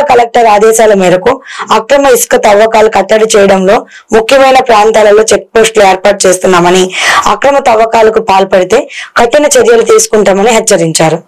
జిల్లా కలెక్టర్ ఆదేశాల మేరకు అక్రమ ఇసుక తవ్వకాలు కట్టడి చేయడంలో ముఖ్యమైన ప్రాంతాలలో చెక్ పోస్టులు ఏర్పాటు చేస్తున్నామని, అక్రమ తవ్వకాలకు పాల్పడితే కఠిన చర్యలు తీసుకుంటామని హెచ్చరించారు.